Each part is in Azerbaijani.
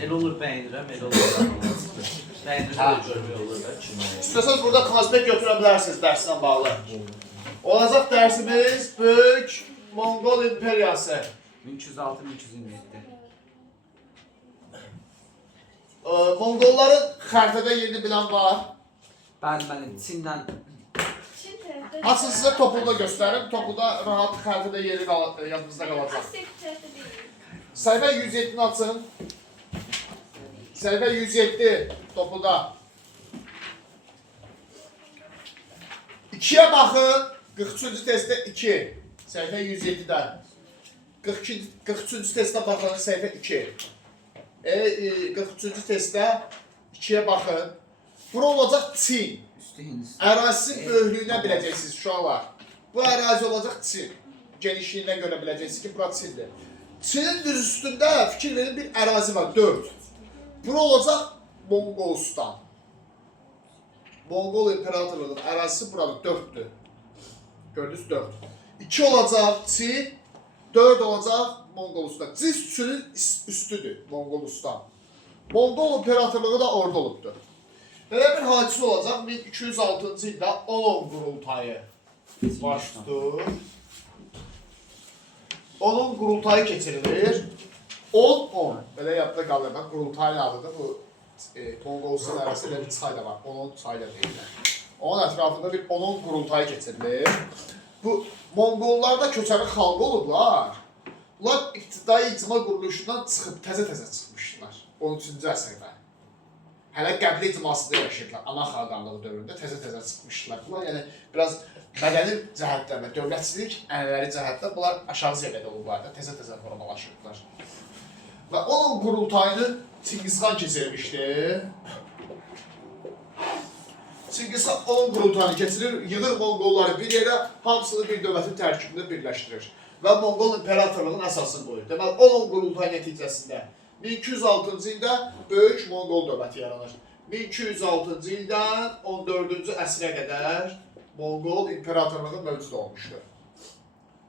El olur peynirəm, el olur. Peynirə də görmək olur da kinoya. İstəsəniz burada konspekt götürə bilərsiniz dərslə bağlı. Olacaq dərsimiz Böyük Monqol İmperiyası. 1206-1227. Monqolların xəritədə yerini bilən var. Bəli, Çindən Açın sizə topuda göstərim. Topuda rahat xəritədə yeri yadınızda qalacaq. Səhifə 107-ni açın. Səhifə 107 topuda. 2-yə baxın. 43-cü testdə 2. Səhifə 107-də. 43-cü testdə baxın. Səhifə 2. 43-cü testdə 2-yə baxın. Bura olacaq Çin. Ərazisinin böyüklüyünə biləcəksiniz uşaqlar. Bu ərazi olacaq Çin. Genişliyindən görə biləcəksiniz ki, bura Çindir. Çinin düz üstündə fikir verin bir ərazi var, 4. Bura olacaq Monqolistan. Monqol İmperatorluğunun ərazisi burada 4'dür. Gördünüz 4. 2 olacaq Çin, 4 olacaq Monqolistan. Cis Çinin üstüdür Monqolistan. Monqol İmperatorluğu da orada olubdur. Belə bir hadisə olacaq 1206-cı ildə Olon qurultayı başdır. Olon qurultayı keçirilir. 10-10. Belə yadda qalır. Bax, qurultayın adıdır. Bu Monqolistan arasında bir çay da var. Olon çayı da deyirlər. Onun ətrafında bir Olon qurultayı keçirilir. Bu Monqollarda köçəri xalq olublar. Bunlar iqtidai icma quruluşundan çıxıb təzə-təzə çıxmışdılar. 13-cü əsrdə. Hələ qəbli icmasında yaşayırlar. Ana xaqanlığı dövründə təzə-təzə çıxmışdılar. Bunlar yəni biraz mədəni cəhətdən və dövlətçilik ənənəvi cəhətdən bunlar aşağı səviyyədə olublar da, təzə-təzə formalaşırdılar. Və onun qurultayını Çingizxan keçirmişdi. Çingizxan onun qurultayını keçirir, yığır Monqolları bir yerə, hamısını bir dövlətin tərkibində birləşdirir və Monqol İmperatorluğunun əsasını qoyur. Deməli, onun qurultayı nəticəsində 1206-cı ildə Böyük Monqol dövləti yaranır. 1206-cı ildən 14-cü əsrə qədər Monqol İmperatorluğu mövcud olmuşdur.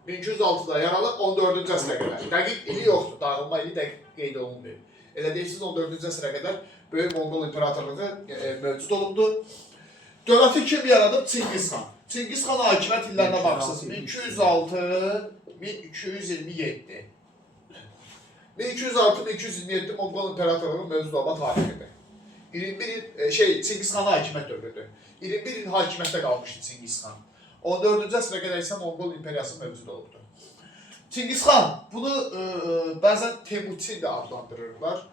1206-da yaranır, 14-cü əsrə qədər. Dəqiq ili yoxdur, dağılma ili dəqiq qeyd olunmuyor. Elə deyirsiniz, 14-cü əsrə qədər Böyük Monqol İmperatorluğu mövcud olubdur. Dövləti kim yaradıb? Çingizxan. Çingizxan hakimiyyət illərinə baxsınız. 1206-1227. 1206-1227 Monqol İmperatorluğunun mövcud olma tarixidir. 21 il, Çingizxanın hakimiyyət dövrüdür. 21 il hakimiyyətdə qalmışdı Çingizxan. 14-cü əsrə qədər isə Monqol İmperiyası mövcud olubdur. Çingizxan, bunu bəzən Temuçin də adlandırırlar.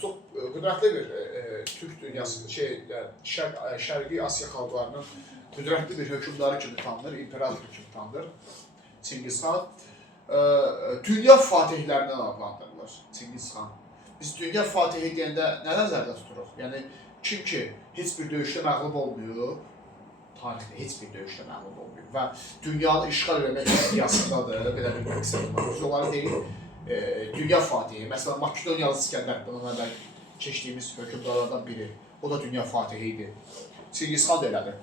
Çox qüdrətli bir Türk dünyasının, Şərqi Asiya xalqlarının qüdrətli bir hökmdarı kimi tanınır, imperator kimi tanınır Çingizxan. Dünya fatihlərindən adlandırılır Çingizxan. Biz dünya fatihi deyəndə nə nəzərdə tuturuq? Yəni, kim ki, heç bir döyüşdə məğlub olmuyor, tarixdə heç bir döyüşdə məğlub olmuyor və dünyanı işğal eləmək iddiasındadır, belə bir məqsədim var. Onları deyil, dünya fatihi. Məsələn, Makedoniyalı İskəndər, bunun əvvəl keçdiyimiz hökmdarlardan biri. O da dünya fatihi idi. Çingizxan da elədir.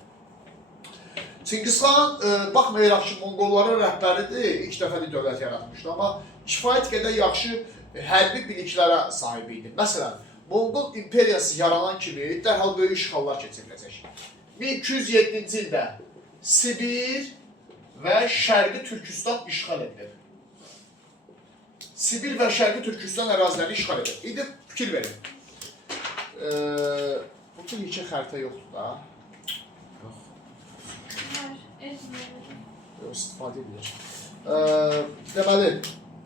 Çingizxan, baxmayaraq ki, Monqolların rəhbəridir, ilk dəfəli dövlət yaratmışdı, amma kifayət qədər yaxşı hərbi biliklərə sahib idi. Məsələn, Monqol İmperiyası yaranan kimi dərhal böyük işğallar keçiriləcək. 1207-ci ildə Sibir və Şərqi Türkistan işğal edilir. Sibir və Şərqi Türkistan əraziləri işğal edir. İndi fikir verin. Burada yekə xəritə yoxdur da. İstifadə edilir. Deməli,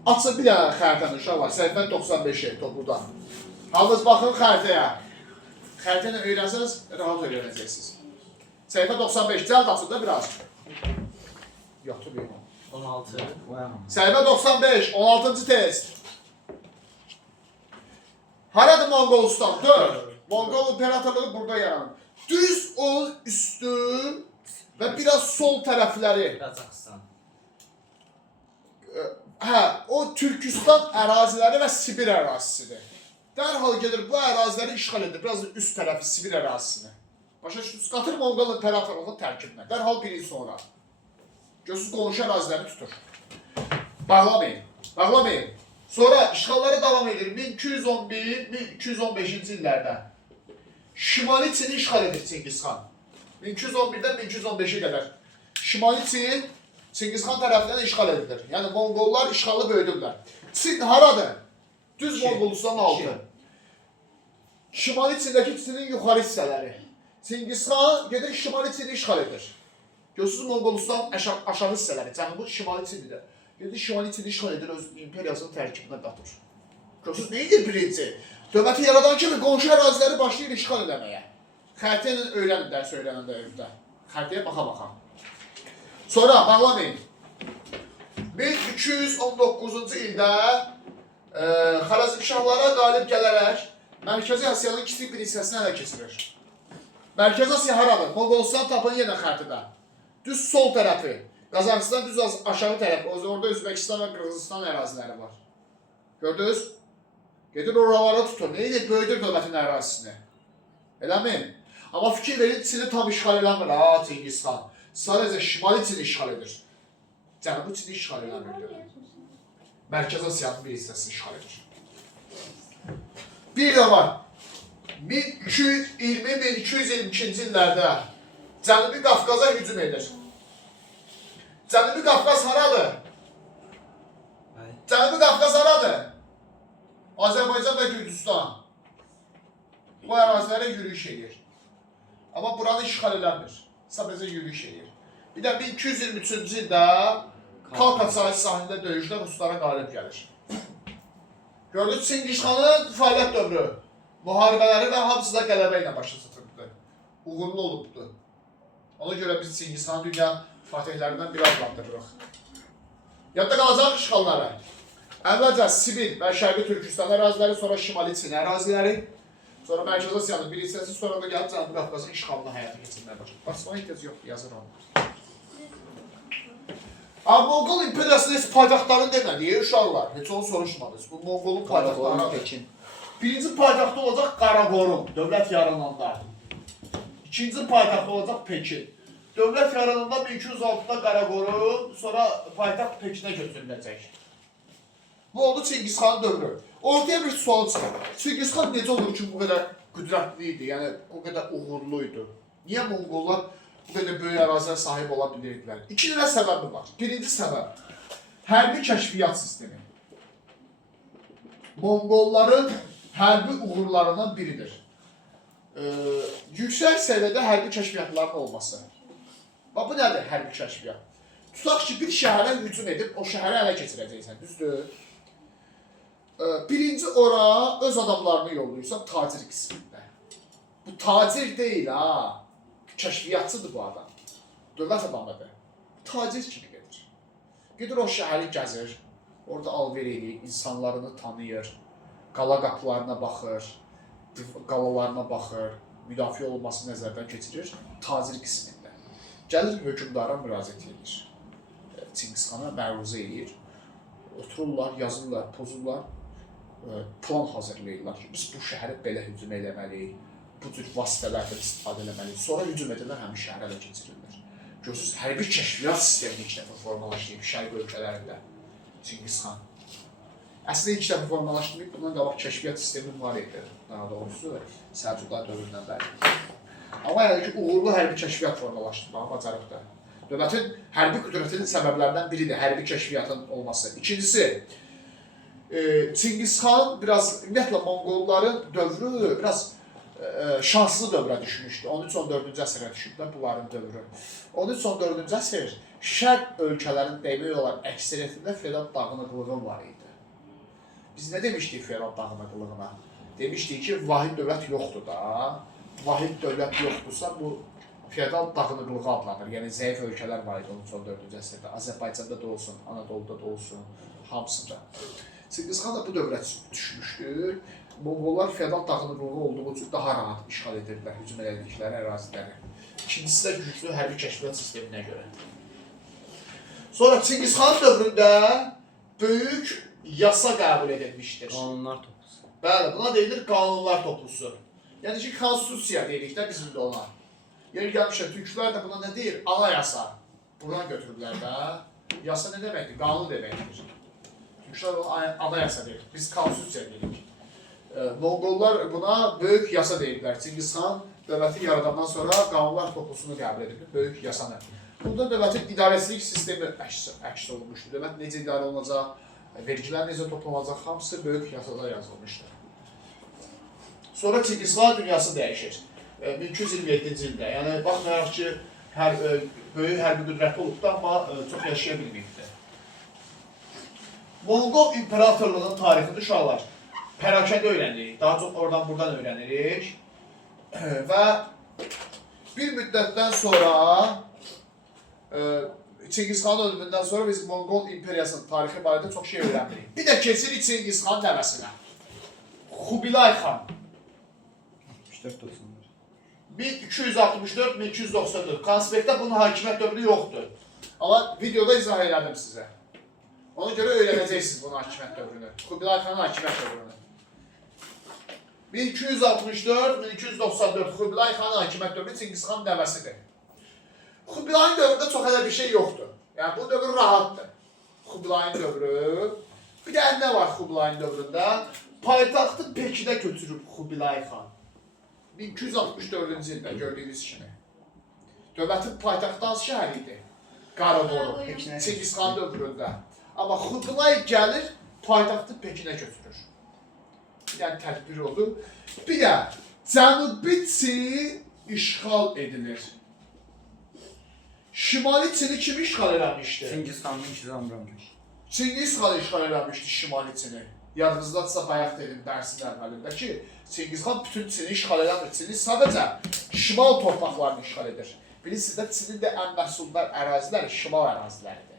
açın bir dənə xəritəni uşaqlar, səhifə 95-i topuda. Hamınız baxın xəritəyə. Xəritəni öyrənsəniz, rahat öyrənəcəksiniz. Səhifə 95, cəld açın da biraz. Yoxdur bir 16. Səhifə 95, 16-cı test. Haradır Monqolistan? 4. Monqol İmperatorluğu burada yaranır. Düz onun üstü və biraz sol tərəfləri. Qazaxıstan. O Türkistan əraziləri və Sibir ərazisidir. Dərhal gedir bu əraziləri işğal edir. Biraz üst tərəfi Sibir ərazisini. Başa düşdünüz, qatır Monqol İmperatorluğunun tərkibinə. Dərhal bir il sonra. Gözünüz qonşu əraziləri tutur. Bağlamayın. Bağlamayın. Sonra işğallara davam edir. 1211-1215-ci illərdə Şimali Çini işğal edir Çingiz xan. 1211-dən 1215-ə qədər. Şimali Çin Çingiz xan tərəfindən işğal edilir. Yəni Monqollar işğalı böyüdürlər. Çin haradır? Düz Monqolistanın altı. Şimali Çindəki Çinin yuxarı hissələri. Çingiz xan gedir Şimali Çini işğal edir. Görürsünüz Monqolistan aşağı hissələri. Cənubu Şimali Çinidir. Gedir Şimali Çini işğal edir, öz imperiyasının tərkibinə qatır. Görürsünüz nə edir birinci? Dövləti yaradan kimi qonşu əraziləri başlayır işğal eləməyə. Xəritə ilə öyrənin dərs öyrənəndə evdə. Xəritəyə baxa-baxa. Sonra bağlamayın. 1219-cu ildə Xarəzmşahlara qalib gələrək Mərkəzi Asiyanın kiçik bir hissəsini ələ keçirir. Mərkəzi Asiya haradır? Monqolistan tapın yenə xəritədə. Düz sol tərəfi. Qazaxıstan düz aşağı tərəfi. Orada Özbəkistan və Qırğızistan əraziləri var. Gördünüz? Gedir oralara tutur. Neydi? Böyüdür dövlətin ərazisini. Eləmi? Amma fikir verin, Çini tam işğal eləmir. Çingiz xan. Sadəcə Şimali Çini işğal edir. Cənubu Çini işğal eləmir. Mərkəz Asiyanın bir hissəsini işğal edir. Bir də var. 1220-1222-ci illərdə Cənubi Qafqaza hücum edir. Cənubi Qafqaz haradır? Cənubi Qafqaz haradır? Azərbaycan və Gürcüstan. Bu ərazilərə yürüyüş edir. Amma buranı işğal eləmir. Sadəcə yürüyüş edir. Bir də 1223-cü ildə Kalkat sahilində döyüşdə Ruslara qalib gəlir. Gördük, Çingiz xanın fəaliyyət dövrü, müharibələri və hamısı da qələbə ilə başa çatırdı. Uğurlu olubdu. Ona görə biz Çingiz xanın dünya fatihlərindən bir adlandırırıq. Yadda qalacaq işğalları. Əvvəlcə Sibir və Şərqi Türkistan əraziləri, sonra Şimali Çin əraziləri, sonra Mərkəzi Asiyanın bir hissəsi, sonra da gəlib Cənubi Qafqazın işğalını həyata keçirməyə başladı. Baxsana ehtiyac yoxdur, yazır onu. Monqol imperiyasının heç paytaxtları demədiyi uşaqlar, heç onu soruşmadınız. Bu Monqolun paytaxtları Pekin. Birinci paytaxtı olacaq Qaraqorun, dövlət yarananda. İkinci paytaxtı olacaq Pekin. Dövlət yarananda 1206-da Qaraqorun, sonra paytaxt Pekinə götürüləcək. Bu oldu Çingiz xanın dövrü. Ortaya bir sual çıxır. Çingiz xan necə olur ki, bu qədər qüdrətli idi, yəni bu qədər uğurlu idi? Niyə Monqollar bu qədər böyük əraziyə sahib ola bilirdilər? İki dənə səbəbi var. Birinci səbəb, hərbi kəşfiyyat sistemi. Monqolların hərbi uğurlarından biridir. Yüksək səviyyədə hərbi kəşfiyyatların olması. Bax, bu nədir hərbi kəşfiyyat? Tutaq ki, bir şəhərə hücum edib, o şəhərə ələ keçirəcəksən, düzdür? Birinci ora öz adamlarını yollayırsan tacir qismində. Bu tacir deyil ha. Kəşfiyyatçıdır bu adam. Dövlət adamıdır. Tacir kimi gedir. Gedir o şəhəri gəzir. Orada alver edir, insanlarını tanıyır. Qala qapılarına baxır. Qalalarına baxır. Müdafiə olması nəzərdən keçirir. Tacir qismində. Gəlir hökmdara müraciət edir. Çingiz xana məruzə edir. Otururlar, yazırlar, pozurlar. Plan hazırlayırlar ki, biz bu şəhərə belə hücum eləməliyik, bu cür vasitələrdən istifadə eləməliyik. Sonra hücum edirlər, həmin şəhərə ələ keçirirlər. Görürsünüz, hərbi kəşfiyyat sistemini ilk dəfə formalaşdırıb şərq ölkələrində Çingiz xan. Əslində ilk dəfə formalaşdırıb, bundan qabaq kəşfiyyat sistemi var idi. Daha doğrusu, Səlcuqlar dövründən bəri. Amma yəni ki, uğurlu hərbi kəşfiyyat formalaşdırmağı bacarıqdır. Dövlətin hərbi qüdrətinin səbəblərdən biridir, hərbi kəşfiyyatın olması. İkincisi, Çingiz xan biraz, ümumiyyətlə Monqolların dövrü biraz şanslı dövrə düşmüşdü. 13-14-cü əsrə düşüb də bunların dövrü. 13-14-cü əsr şərq ölkələrin demək olar əksəriyyətində feodal dağınıqlığı var idi. Biz nə demişdik feodal dağınıqlığına? Demişdik ki, vahid dövlət yoxdur da. Vahid dövlət yoxdursa bu feodal dağınıqlığı adlanır. Yəni zəif ölkələr var idi 13-14-cü əsrdə. Azərbaycanda da olsun, Anadoluda da olsun, hamısında. Çingiz xan da bu dövrə düşmüşdür. Monqollar feodal dağınıqlığı olduğu üçün daha rahat işğal edirlər, hücum edildikləri əraziləri. İkincisi də güclü hərbi kəşfiyyat sisteminə görə. Sonra Çingiz xan dövründə böyük yasa qəbul edilmişdir. Qanunlar toplusu. Bəli, buna deyilir qanunlar toplusu. Yəni ki, konstitusiya deyirik də bizim də ona. Yəni gəlmişlər, türklər də buna nə deyir? Anayasa. Buradan götürürlər də. Yasa nə deməkdir? Qanun deməkdir. Türklər ona anayasa deyir. Biz konstitusiya deyirik. Monqollar buna böyük yasa deyirlər. Çingiz xan dövləti yaradandan sonra qanunlar toplusunu qəbul edib, böyük yasanı. Bunda dövlətin idarəçilik sistemi əks olunmuşdur. Dövlət necə idarə olunacaq, vergilər necə toplanacaq, hamısı böyük yasada yazılmışdır. Sonra Çingiz xan dünyası dəyişir. 1227-ci ildə. Yəni, baxmayaraq ki, böyük hərbi qüdrəti olubdur, amma çox yaşaya bilməyibdir. Monqol imperatorluğunun tarixini uşaqlar pərakəndə öyrənirik. Daha çox oradan-buradan öyrənirik. Və bir müddətdən sonra Çingiz xanın ölümündən sonra biz Monqol imperiyasının tarixi barədə çox şey öyrənmirik. Bir də keçirik Çingiz xanın nəvəsinə. Xubilay xan. 1264-1294. Konspektdə bunun hakimiyyət dövrü yoxdur. Amma videoda izah elədim sizə. Ona görə öyrənəcəksiniz bunun hakimiyyət dövrünü. Xubilay xanın hakimiyyət dövrünü. 1264-1294 Xubilay xanın hakimiyyət dövrü Çingiz xanın nəvəsidir. Xubilayın dövründə çox elə bir şey yoxdur. Yəni, bu dövr rahatdır. Xubilayın dövrü. Bir də nə var Xubilayın dövründə? Paytaxtı Pekinə götürüb Xubilay xan. 1264-cü ildə gördüyünüz kimi. Dövlətin paytaxtı hansı şəhər idi? Qaraqorum, Çingiz xan dövründə. Amma Xubilay gəlir, paytaxtı Pekinə götürür. Bir dənə tədbir oldu. Bir də Cənubi Çin işğal edilir. Şimali Çini kim işğal eləmişdi? Çingiz xanın işğalıymış. Çingiz xan işğal eləmişdi Şimali Çini. Yadınızdadsa bayaq dedim dərsin əvvəlində ki, Çingiz xan bütün Çini işğal eləmir. Çini sadəcə şimal torpaqlarını işğal edir. Bilirsiniz də Çinin də ən məhsuldar əraziləri şimal əraziləridir.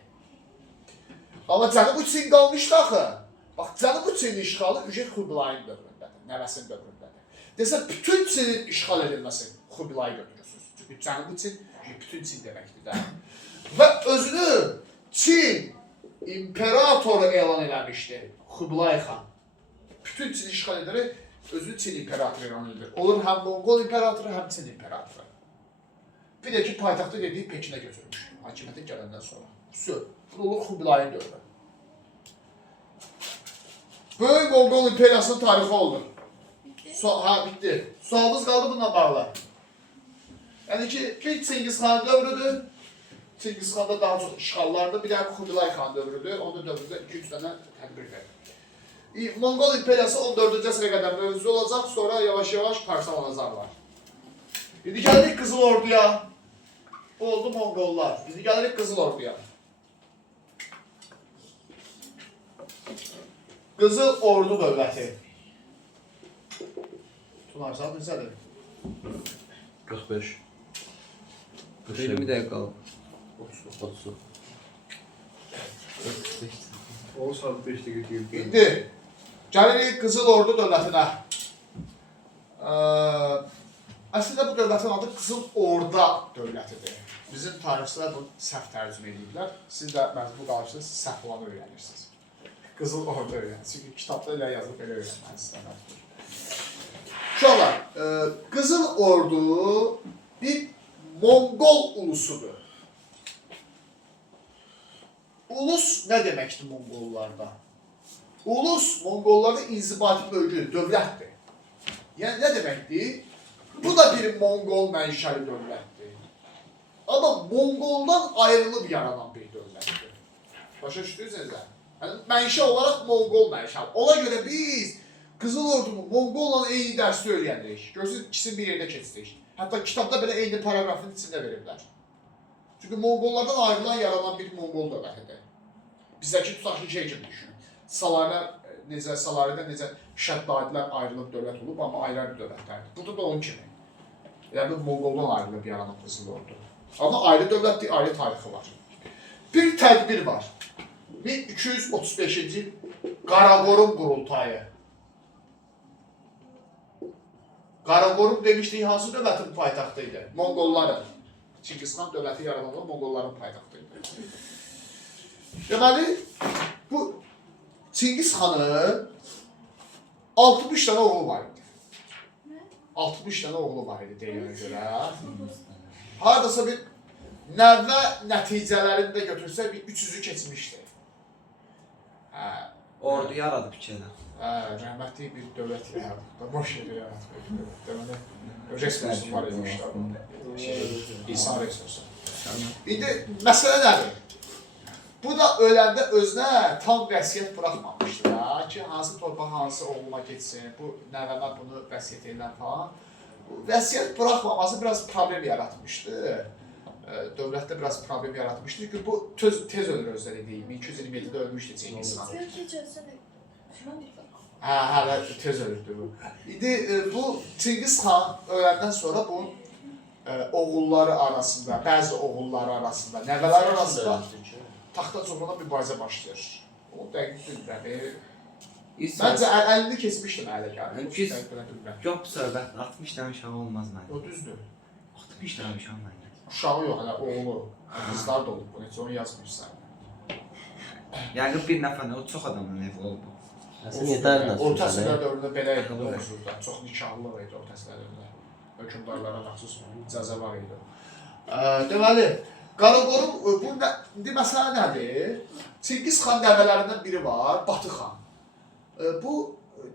Amma Cənubi Çin qalmışdı axı. Bax, Cənubi Çinin işğalı Ücət Xubilayın dövründədir, nəvəsinin dövründədir. Desə, bütün Çinin işğal edilməsi Xubilayı götürürsünüz. Çünki Cənubi Çin bütün Çin deməkdir də. Və özünü Çin imperatoru elan eləmişdi Xubilay xan. Bütün Çin işğal edərək özünü Çin imperatoru elan edir. Olur həm Monqol imperatoru, həm Çin imperatoru. Bir də ki, paytaxtı dediyi Pekinə götürmüş, hakimiyyətə gələndən sonra. Bu olur Xubilayın dövrü. Böyük Monqol imperiyasının tarixi oldu. Bitti. Sualımız qaldı bununla bağlı. Yəni ki, bir Çingiz xan dövrüdür. Çingiz xanda daha çox işğallardır. Bir də Xubilay xan dövrüdür. Onun dövründə 2-3 dənə tədbir verir. Monqol imperiyası 14-cü əsrə qədər mövzu olacaq. Sonra yavaş-yavaş parçalanacaqlar. İndi gəlirik Qızıl Orduya. Bu oldu Monqollar. İndi gəlirik Qızıl Orduya. Qızıl Ordu dövləti. Tunar, saat neçədir? 45. 20 dəqiqə qalıb. 30. O saat 5 dəqiqə gəldi. İndi gəlirik Qızıl Ordu dövlətinə. Əslində bu dövlətin adı Qızıl Orda dövlətidir. Bizim tarixçilər bunu səhv tərcümə edirlər. Siz də məcbur qalırsınız, səhv olanı öyrənirsiniz. Qızıl Orda öyrənirsiniz. Çünki kitabda elə yazıb elə öyrənməlisiniz. Uşaqlar, Qızıl Ordu bir Monqol ulusudur. Ulus nə deməkdir Monqollarda? Ulus Monqollarda inzibati bölgüdür, dövlətdir. Yəni nə deməkdir? Bu da bir Monqol mənşəli dövlətdir. Amma Monqoldan ayrılıb yaranan bir dövlətdir. Başa düşdünüz nə? Yəni mənşə olaraq Monqol mənşəli. Ona görə biz Qızıl Ordunu Monqolla eyni dərsi öyrəndik. Görürsünüz, ikisini bir yerdə keçdik. Hətta kitabda belə eyni paragrafın içində veriblər. Çünki Monqollardan ayrılan yaranan bir Monqol dövlətidir. Bizdəki tutaq ki, şey kimi düşünün. Salaridə necə Şəddadilər ayrılıb dövlət olub, amma ayrı dövlətlərdir. Burada da onun kimi. Yəni, Monqoldan ayrılıb yaranan Qızıl Ordu. Amma ayrı dövlətdir, ayrı tarixi var. Bir tədbir var. 1235-ci il Qaraqorum qurultayı. Qaraqorum demişdik, hansı dövlətin paytaxtı idi? Monqolların. Çingiz xan dövləti yaranan Monqolların paytaxtı idi. Deməli, bu Çingiz xanın 60 dənə oğlu var idi. 60 dənə oğlu var idi deyilənə görə. Haradasa bir nəvə nəticələrində götürsək bir 300-ü keçmişdi. Ordu yaradıb içədə. Rəhmətli bir dövlət yaratdı. Boş yeri yaratdı. Deməli, resursu var idi işte. İnsan resursu. İndi məsələ nədir? Bu da öləndə özünə tam vəsiyyət buraxmamışdı da ki, hansı torpaq hansı oğluma geçsin, bu nəvəmə bunu vəsiyyət edən falan. Vəsiyyət buraxmaması biraz problem yaratmışdı. Dövlətdə biraz problem yaratmışdı ki, bu tez ölür özləri deyil. 1227-də ölmüşdü Cengiz xan. Hələ tez ölürdü bu. İndi bu Cengiz xan öləndən sonra bunun oğulları arasında, bəzi oğulları arasında, nəvələri arasında taxta uğruna mübarizə başlayır. O dəqiq bilmirəm. Məncə 50-ni keçmişdim hələ gəlir. Yox, bu söhbət 60 dənə uşağı olmaz mənim. O düzdür. 60 dənə uşağı mənim. Uşağı yox, hələ oğlu. Qızlar da olub bu, necə onu yazmışsan. Yəni bir nəfər, o çox adamın evi oldu. Orta əsrlər dövründə belə idi o mövzuda. Çox nikahlıq idi orta əsrlər dövründə. Hökümdarlara məxsus icazə var idi. Deməli, Qaraqorun, indi məsələ nədir? Çingiz xan nəvələrindən biri var, Batı xan. Bu,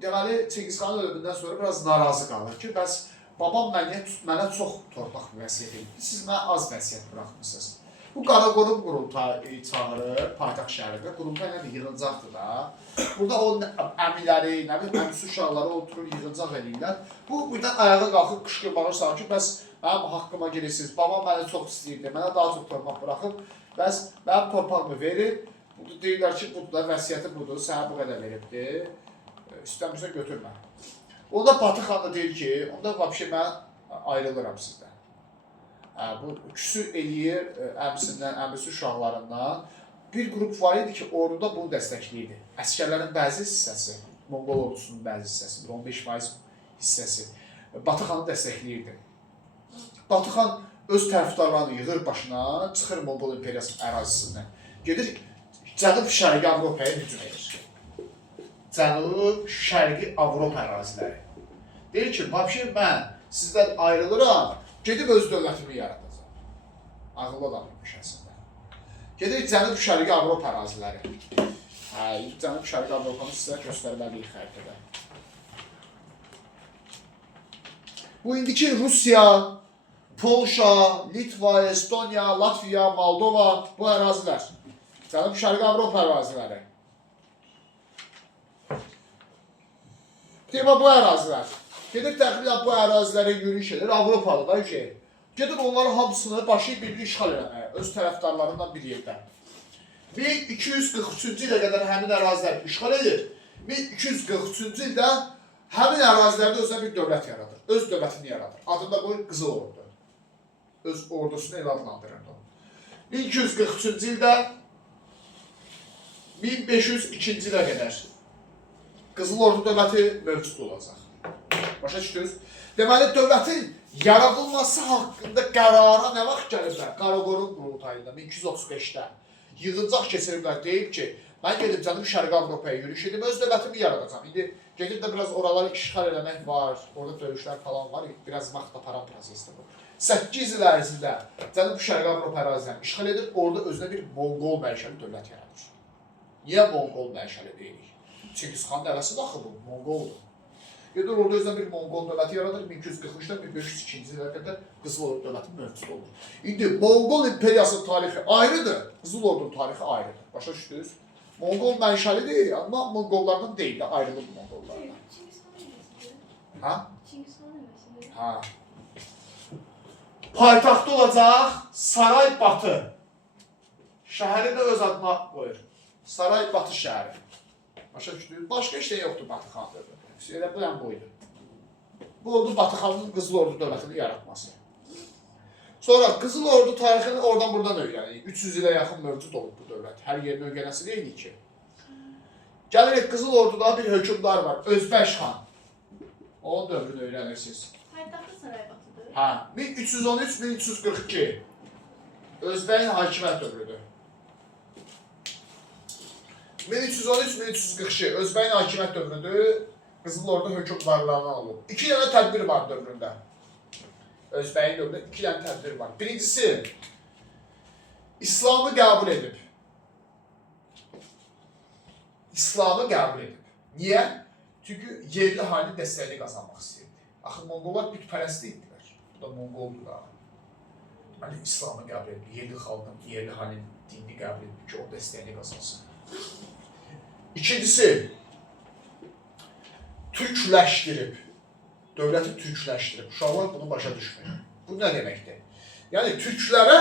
deməli, Çingiz xanın ölümündən sonra biraz narazı qalır ki, bəs babam mənə çox torpaq vəsiyyət edildi, siz mənə az vəsiyyət buraxmışsınız. Bu Qaraqorun qurultayı çağırır, paytaxt şəhərində, qurultay ilə yığıncaqdır da. Burada o əmiləri, nə bilim, əmisi uşaqları oturur, yığıncaq edirlər. Bu, birdən ayağa qalxıb qışqırmağa sağır ki, bəs mənim haqqıma gelirsiniz, babam məni çox istəyirdi, mənə daha çox torpaq buraxıb, bəs mənim torpağımı verir, deyirlər ki, bu da vəsiyyəti budur, sənə bu qədər veribdir, istəmirsən götürmə. Onda Batı xan da deyir ki, onda vəbşə mən ayrılıram sizdən. Bu küsü eləyir əmisindən, əmisi uşaqlarından. Bir qrup var idi ki, orduda bunu dəstəkləyirdi. Əskərlərin bəzi hissəsi, Monqol ordusunun bəzi hissəsi, 15% hissəsi Batı xanı dəstəkləyirdi. Batı xan öz tərəfdarlarını yığır başına, çıxır Monqol imperiyasının ərazisindən. Gedir, Cənub-Şərqi Avropaya hücum edir. Cənub-Şərqi Avropa əraziləri. Deyir ki, vəbşə mən sizdən ayrılıram, gedib öz dövlətimi yaradacaq. Ağıllı adamıymış əslində. Gedir Cənub-Şərqi Avropa əraziləri. Cənub-Şərqi Avropanı sizə göstərməliyik xəritədə. Bu indiki Rusiya, Polşa, Litva, Estoniya, Latviya, Moldova bu ərazilər. Cənub-Şərqi Avropa əraziləri. Deyimə bu ərazilər. Gedir təxminən bu ərazilərə yürüyüş edir, Avropalı da şey. Gedir onların hamısını başı birlik işğal eləməyə, öz tərəfdarlarından bir yerdə. 1243-cü ilə qədər həmin əraziləri işğal edir. 1243-cü ildə həmin ərazilərdə özünə bir dövlət yaradır. Öz dövlətini yaradır. Adında qoyur Qızıl Ordu. Öz ordusunu elə adlandırırdı. 1243-cü ildə 1502-ci ilə qədər Qızıl Ordu dövləti mövcud olacaq. Başa düşdünüz? Deməli, dövlətin yaradılması haqqında qərara nə vaxt gəliblər? Qaraqorun qurultayında 1235-də yığıncaq keçiriblər, deyib ki, mən gedib Cənub-Şərqi Avropaya yürüyüş edib, öz dövlətimi yaradacam. İndi gedib də biraz oraları işğal eləmək var, orada döyüşlər falan var, biraz vaxt aparan prosesdir bu. 8 il ərzində Cənub-Şərqi Avropa ərazilərini işğal edib, orada özünə bir Monqol məişəli dövlət yaradır. Niyə Monqol məişəli deyilik? Çingiz xan nəvəsi daxı bu, Monqoldur. Gedir orada özünə bir Monqol dövləti yaradır, 1243-dən 1502-ci ilə qədər Qızıl Ordu dövləti mövcud olur. İndi Monqol imperiyasının tarixi ayrıdır, Qızıl Ordunun tarixi ayrıdır. Başa düşdünüz? Monqol mənşəlidir, amma Monqollardan deyil də, ayrılıb Monqollardan. Ha? Ha. Paytaxtda olacaq Saray Batı. Şəhəri də öz adına qoyur. Saray Batı şəhəri. Başa düşdünüz? Başqa heç nə yoxdur Batı xan dövləti. Elə bu yan boydur. Bu oldu Batı xanın Qızıl Ordu dövlətini yaratması. Sonra Qızıl Ordu tarixini oradan buradan öyrənirik. 300 ilə yaxın mövcud olub bu dövlət. Hər yerini öyrənəsi deyilik ki. Gəlirik Qızıl Orduda bir hökümdar var, Özbək xan. Onun dövrünü öyrənirsiniz. Paytaxtı Saray Batıdır. Ha, 1313-1342. Özbəyin hakimiyyət dövrüdür. 1313-1342 Özbəyin hakimiyyət dövrüdür. Qızıl Ordu hökümdarlarından olub. 2 dənə tədbir var dövründə. Özbəyin dövründə 2 dənə tədbir var. Birincisi, İslamı qəbul edib. İslamı qəbul edib. Niyə? Çünki yerli halinin dəstəyini qazanmaq istəyirdi. Axı Monqollar bütpərəst idilər. Bu da Monqoldur da. Deməli, İslamı qəbul edib, yerli xalqın, yerli halinin dinini qəbul edib ki, o dəstəyini qazansın. İkincisi, türkləşdirib, dövləti türkləşdirib. Uşaqlar bunu başa düşmür. Bu nə deməkdir? Yəni, türklərə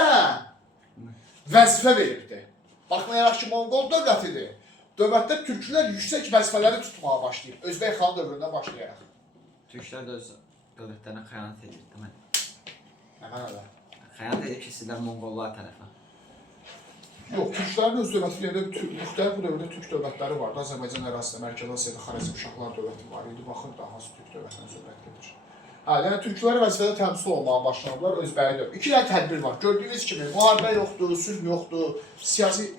vəzifə veribdir. Baxmayaraq ki, Monqol dövlətidir. Dövlətdə türklər yüksək vəzifələri tutmağa başlayıb. Özbək xan dövründən başlayaraq. Türklər də öz dövlətlərinə xəyanət edir, deməli. Nə mənada? Xəyanət edir ki, sizlər Monqollar tərəfə. Yox, türklərin öz dövlətlərində müxtəlif bu dövrdə türk dövlətləri vardı. Azərbaycan ərazisində Mərkəzi Asiyada Xarəzmşahlar dövləti var idi. Baxın da hansı türk dövlətindən söhbət gedir. Yəni türklər vəzifədə təmsil olmağa başladılar özbəyi dövr. İki dənə tədbir var. Gördüyünüz kimi müharibə yoxdur, sülh yoxdur, siyasi,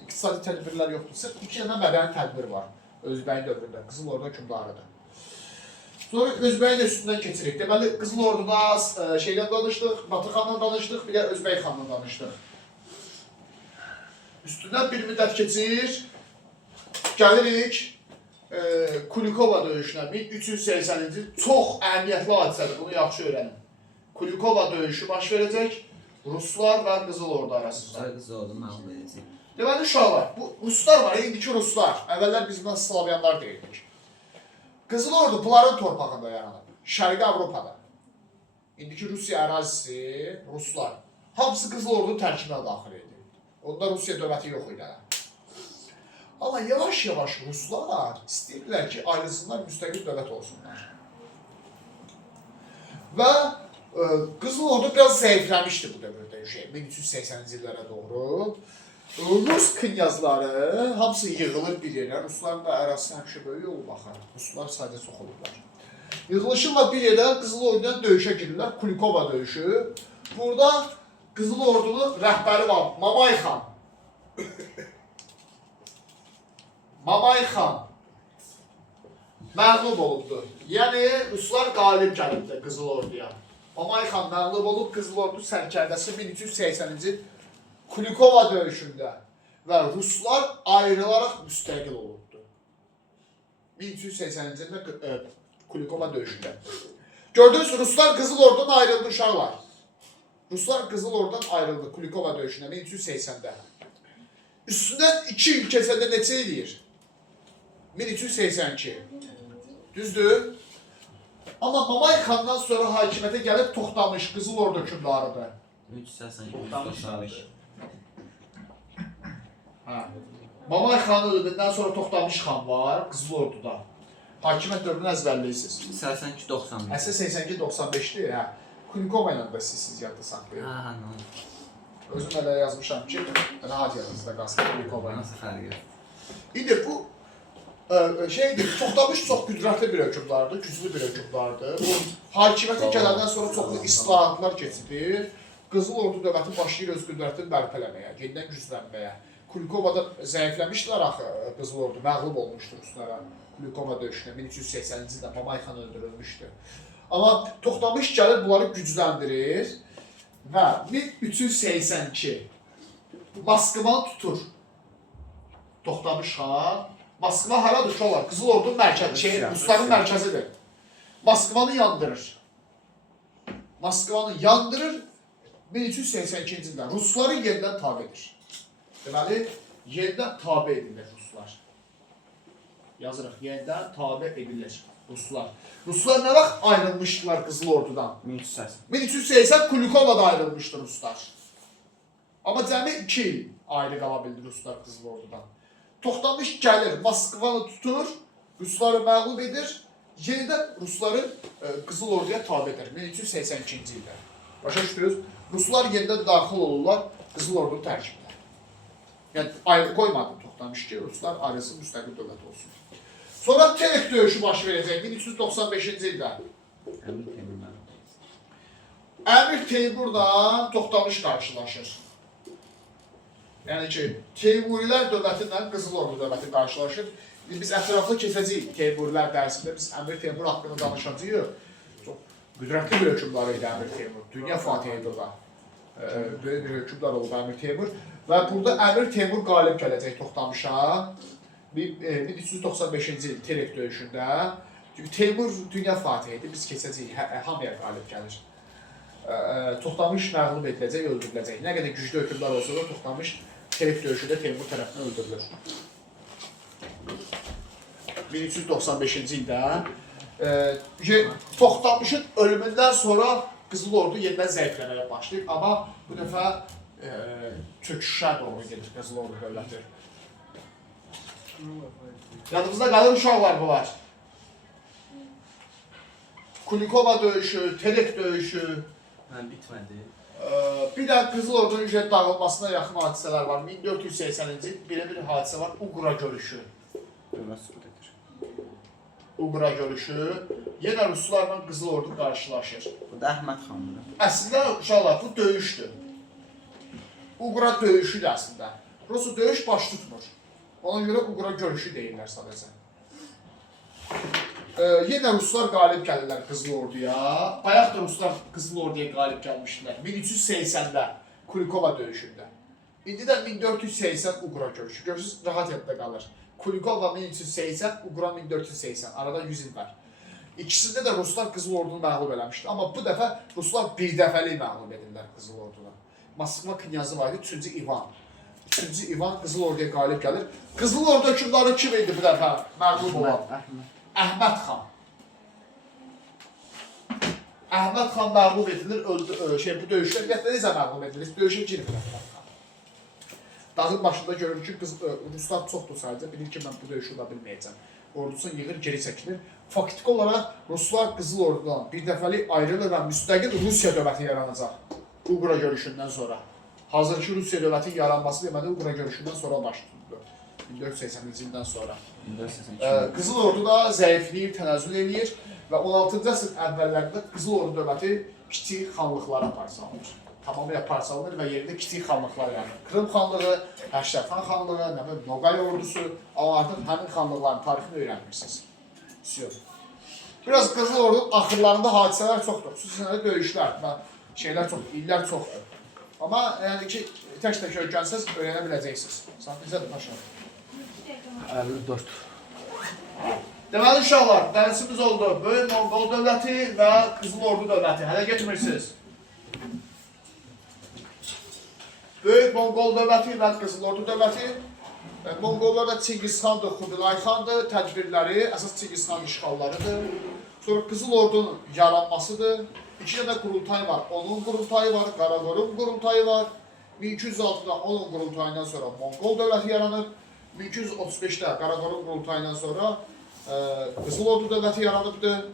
iqtisadi tədbirlər yoxdur. Sırf iki dənə mədəni tədbir var özbəyi dövründə. Qızıl Ordu hökmdarıdır. Sonra özbəyin üstündən keçirik. Deməli Qızıl Orduda şeydən danışdıq, Batı xandan danışdıq, bir də Özbək xandan danışdıq. Üstündən bir müddət keçir. Gəlirik Kulikova döyüşünə. 1380-ci çox əhəmiyyətli hadisədir. Bunu yaxşı öyrənin. Kulikova döyüşü baş verəcək Ruslar və Qızıl Ordu arasında. Ruslar Qızıl Ordu məğlub edəcək. Deməli uşaqlar, bu Ruslar var, indiki Ruslar. Əvvəllər biz buna Slavyanlar deyirdik. Qızıl Ordu bunların torpağında yaranıb. Şərqi Avropada. İndiki Rusiya ərazisi, Ruslar. Hamısı Qızıl Ordu tərkibinə daxil idi. Onda Rusiya dövləti yox idi. Amma yavaş-yavaş Ruslar istəyirlər ki, ayrılsınlar, müstəqil dövlət olsunlar. Və Qızıl Ordu biraz zəifləmişdi bu dövrdə, 1380-ci illərə doğru. Rus knyazları hamısı yığılır bir yerə. Rusların da ərazisi həmişə böyük olub baxar. Ruslar sadəcə çox olurlar. Yığılışırlar bir yerə, Qızıl Ordu'dan döyüşə girirlər. Kulikova döyüşü. Burada Qızıl Ordu'nun rəhbəri var, Mamay xan. Mamay xan məğlub olubdur. Yəni, Ruslar qalib gəlibdir Qızıl Ordu'ya. Mamay xan məğlub olub, Qızıl Ordu sərkərdəsi 1380-ci Kulikova döyüşündə və Ruslar ayrılaraq müstəqil olubdur. 1380-ci ildə Kulikova döyüşündə. Gördünüz, Ruslar Qızıl Ordu'dan ayrıldı uşaqlar. Ruslar Qızıl Ordu'dan ayrıldı Kulikova döyüşündə 1380-də. Üstündən 2 il keçəndə neçə eləyir? 1382. Düzdür? Amma Mamay xandan sonra hakimiyyətə gəlib Toxtamış Qızıl Ordu hökmdarıdır. 1382. Mamay xanı öldündən sonra Toxtamış xan var Qızıl Ordu'da. Hakimiyyət dövrünü əzbərləyirsiniz. 82-95. Əsas 82-95'dir. Hə. Kulikova ilə də siz yadda saxlayın. Ha, nə oldu? Özüm elə yazmışam ki, rahat yanınızda qalsın Kulikova ilə. Nasıl fərq yox? İndi bu şeydir, Toxtamış çox qüdrətli bir hökmdardır, güclü bir hökmdardır. Hakimiyyətə gələndən sonra çoxlu islahatlar keçirir. Qızıl Ordu dövləti başlayır öz qüdrətini bərpa eləməyə, yenidən güclənməyə. Kulikovada zəifləmişdilər axı Qızıl Ordu, məğlub olmuşdur Ruslara. Kulikova döyüşünə 1380-ci ildə Mamay xan öldürülmüşdü. Amma Toxtamış gəlir bunları gücləndirir və 1382 Moskvanı tutur Toxtamış xan. Moskva haradır ki olar? Qızıl Ordu mərkəzi, Rusların mərkəzidir. Moskvanı yandırır. Moskvanı yandırır 1382-ci ildə. Rusları yenidən tabe edir. Deməli, yenidən tabe edilir Ruslar. Yazırıq, yenidən tabe edilir Ruslar. Ruslar nə vaxt ayrılmışdılar Qızıl Ordu'dan? 1380 Kulikova'da ayrılmışdı Ruslar. Amma cəmi 2 il ayrı qala bildi Ruslar Qızıl Ordu'dan. Toxtamış gəlir, Moskvanı tutur, Rusları məğlub edir, yenidən Rusları Qızıl Ordu'ya tabe edir 1382-ci ildə. Başa düşdünüz? Ruslar yenidən daxil olurlar Qızıl Ordu tərkibinə. Yəni ayrı qoymadı Toxtamış ki, Ruslar ayrısı müstəqil dövlət olsun. Sonra Terek döyüşü baş verəcək 1395-ci ildə. Əmir Teymurla Toxtamış qarşılaşır. Yəni ki, Teymurilər dövləti ilə Qızıl Ordu dövləti qarşılaşır. Biz ətraflı keçəcəyik Teymurilər dərsində, biz Əmir Teymur haqqında danışacağıq. Çox qüdrətli bir hökmdar idi Əmir Teymur. Dünya fatihidir o da. Böyük bir hökmdar oldu Əmir Teymur. Və burada Əmir Teymur qalib gələcək Toxtamışa. 1395-ci il Terek döyüşündə Teymur dünya fatihidir. Biz keçəcəyik, hamıya qalib gəlir. Toxtamış məğlub ediləcək, öldürüləcək. Nə qədər güclü hökmdar olsa da Toxtamış Terek döyüşündə Teymur tərəfindən öldürülür. 1395-ci ildə Toxtamışın ölümündən sonra Qızıl Ordu yenidən zəifləməyə başlayır, amma bu dəfə çöküşə doğru gedir Qızıl Ordu dövləti. Yadımızda qalır uşaqlar bunlar. Kulikova döyüşü, Terek döyüşü, bitmədi. bir də Qızıl Ordunun dağılmasına yaxın hadisələr var. 1480-ci il belə bir hadisə var, Uqra görüşü. Uqra görüşü. Yenə Ruslarla Qızıl Ordu qarşılaşır. Bu da Əhməd xandır. Əslində uşaqlar bu döyüşdür. Uqra döyüşüdür əslində. Rusu döyüş baş tutmur. Ona görə Uqra görüşü deyirlər sadəcə. Yenə Ruslar qalib gəlirlər Qızıl Orduya. Bayaq da Ruslar Qızıl Orduya qalib gəlmişdilər. 1380-də Kulikova döyüşündə. İndi də 1480 Uqra görüşü. Görürsünüz, rahat yadda qalır. Kulikova 1380, Uqra 1480. Arada 100 il var. İkisində də Ruslar Qızıl Ordunu məğlub eləmişdi. Amma bu dəfə Ruslar bir dəfəlik məğlub edirlər Qızıl Orduna. Moskva knyazı var idi, 3-cü İvan. 3-cü İvan Qızıl Orduya qalib gəlir. Qızıl Ordu hökmdarı kim idi bu dəfə məğlub olan? Əhməd xan. Əhməd xan məğlub edilir, bu döyüşlər ümumiyyətlə necə məğlub edilir? Döyüşə girmir Əhməd xan. Dağın başında görür ki, Ruslar çoxdur sadəcə, bilir ki, mən bu döyüşü uda bilməyəcəm. Ordusunu yığır, geri çəkilir. Faktiki olaraq Ruslar Qızıl Ordudan bir dəfəlik ayrılır və müstəqil Rusiya dövləti yaranacaq Uqra görüşündən sonra. Hazırki Rusiya dövləti yaranması deməli Uqra görüşündən sonra baş tutuldu. 1480-ci ildən sonra. Qızıl Ordu da zəifləyir, tənəzzül eləyir və 16-cı əsr əvvəllərində Qızıl Ordu dövləti kiçik xanlıqlara parçalanır. Tamamilə parçalanır və yerində kiçik xanlıqlar yaranır. Krım xanlığı, Həşrəfxan xanlığı, Noqay ordusu, amma artıq həmin xanlıqların tarixini öyrənmirsiniz. Biraz Qızıl Ordunun axırlarında hadisələr çoxdur. Xüsusən döyüşlər və şeylər çoxdur, illər çoxdur. Amma yəni ki, tək-tək öyrənsəz öyrənə biləcəksiniz. Saat necədir paşa? 54. Deməli uşaqlar, dərsimiz oldu. Böyük Monqol dövləti və Qızıl Ordu dövləti. Hələ getmirsiniz. Böyük Monqol dövləti və Qızıl Ordu dövləti. Monqollarda Çingiz xandır, Kubilay xandır, tədbirləri, əsas Çingiz xan işğallarıdır. Sonra Qızıl Ordunun yaranmasıdır. İki dənə qurultay var. Onun qurultayı var, Qaraqorun qurultayı var. 1206-da onun qurultayından sonra Monqol dövləti yaranır. 1235-də Qaraqorun qurultayından sonra Qızıl Ordu dövləti yaranıbdır.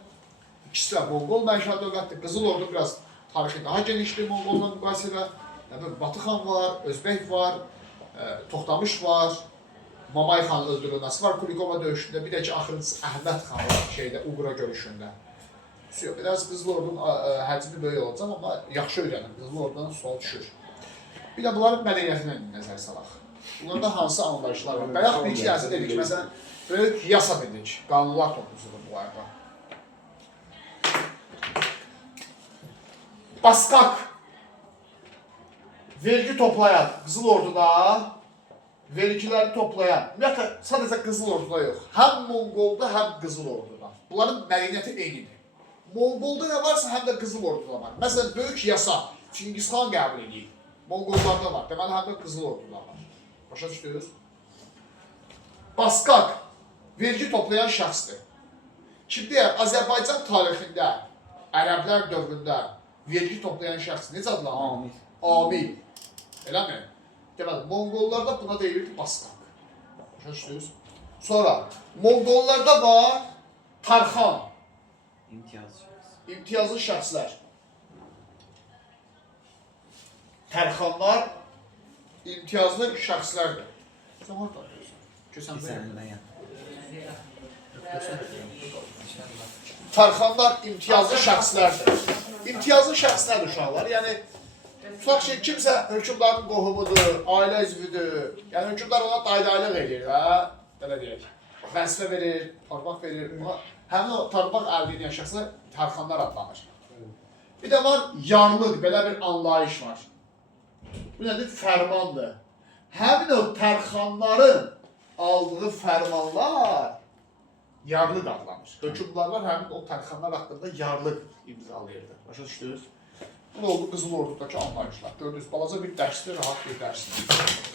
İkisi də Monqol mənşəli dövlətdir. Qızıl Ordu biraz tarixi daha genişdir Monqolla müqayisədə. Batı xan var, Özbək var, Toxtamış var, Mamay xan öldürülməsi var Kulikova döyüşündə. Bir də ki, axırıncısı Əhməd xan var Uqra görüşündə. Biraz Qızıl Ordunun həcmi böyük olacaq, amma yaxşı öyrənin. Qızıl Ordudan sual düşür. Bir də bunların mədəniyyətinə nəzər salaq. Bunlarda hansı anlayışlar var? Bayaq bir iki yazı dedik, məsələn, böyük yasa dedik, qanunlar toplusudur bu arada. Baskak, vergi toplayan Qızıl Orduda, vergiləri toplayan, ümumiyyətlə, sadəcə Qızıl Orduda yox, həm Monqolda, həm Qızıl Orduda. Bunların mədəniyyəti eynidir. Monqolda nə varsa, həm də Qızıl Orduda var. Məsələn, böyük yasa Çingiz xan qəbul edib. Monqollarda var, deməli, həm də Qızıl Orduda var. Başa düşdünüz? Baskak, vergi toplayan şəxsdir. Kim deyər, Azərbaycan tarixində, ərəblər dövründə vergi toplayan şəxs necə adlanır? Amil. Eləmi? Deməli, Monqollarda buna deyilirdi Baskak. Başa düşdünüz? Sonra, Monqollarda var Tarxan. İmtiyazlı şəxslər. Tərxanlar imtiyazlı şəxslərdir. Sən orada görürsən. Tarxanlar imtiyazlı şəxslərdir. İmtiyazlı şəxs nədir uşaqlar? Yəni, tutaq ki, kimsə hökmdarın qohumudur, ailə üzvüdür. Yəni, hökmdar ona daydaylıq edir, belə deyək. Vəzifə verir, torpaq verir. Həmin o torpaq əldə edən şəxslər Tarxanlar adlanır. Bir də var, yarlıq, belə bir anlayış var. Bu nədir? Fərmandır. Həmin o Tərxanların aldığı fərmanlar yarlıq adlanır. Hökümdarlar həmin o tərxanlar haqqında yarlıq imzalayırdı. Başa düşdünüz? Bu da oldu Qızıl Ordudakı anlayışlar. Gördünüz, balaca bir dərsdir, rahat bir dərsdir.